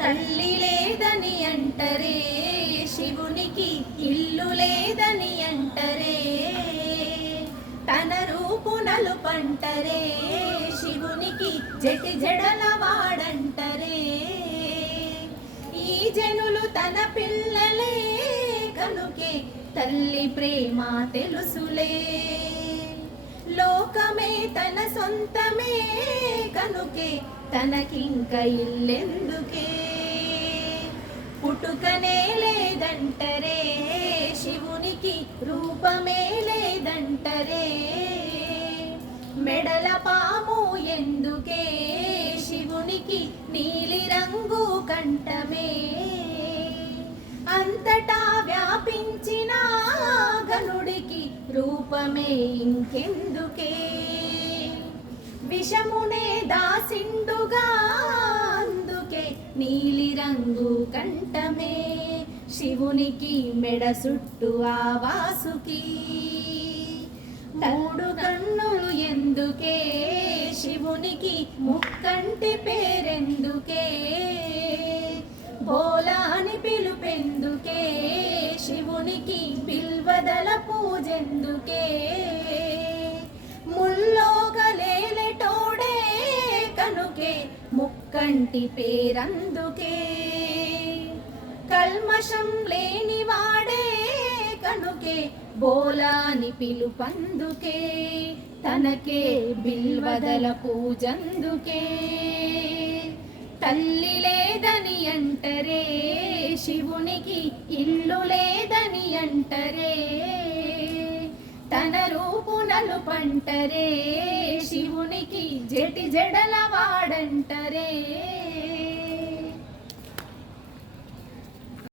తల్లి లేదని అంటరే, శివునికి ఇల్లు లేదని అంటరే, తన రూపు నలుపంటరే, శివునికి జటి జడల వాడంటరే. ఈ జనులు తన పిల్లలే కనుకే తల్లి ప్రేమ తెలుసులే. లోకమే తన సొంతమే కనుకే తనకింక ఇల్లెందుకే. పుట్టుకనే లేదంటరే, శివునికి రూపమే లేదంటరే. మెడల పాము ఎందుకే, శివునికి నీలి రంగు కంఠమే. అంతటా వ్యాపించిన గనుడికి రూపమే ఇంకెందుకే. విషమునే దాసిండుగా అందుకే నీలి రంగు కంఠమే. శివునికి మెడ సుట్టు ఆ వాసుకి మూడు కన్నులు ఎందుకే, శివునికి ముక్కంటి పేరెందుకే. భోలా అని పిలుపెందుకే, శివునికి బిల్వదల పూజెందుకే. ముల్లోకలేలెటోడే కనుకే ముక్కంటి పేరందుకే. కల్మషం లేనివాడే కనుకే బోలాని పిలుపందుకే. తనకే బిల్వదల పూజందుకే. తల్లి లేదని అంటరే, శివునికి ఇల్లు లేదని అంటరే. తన రూపు నలుపంటరే, శివునికి జటి జడల వాడంటరే.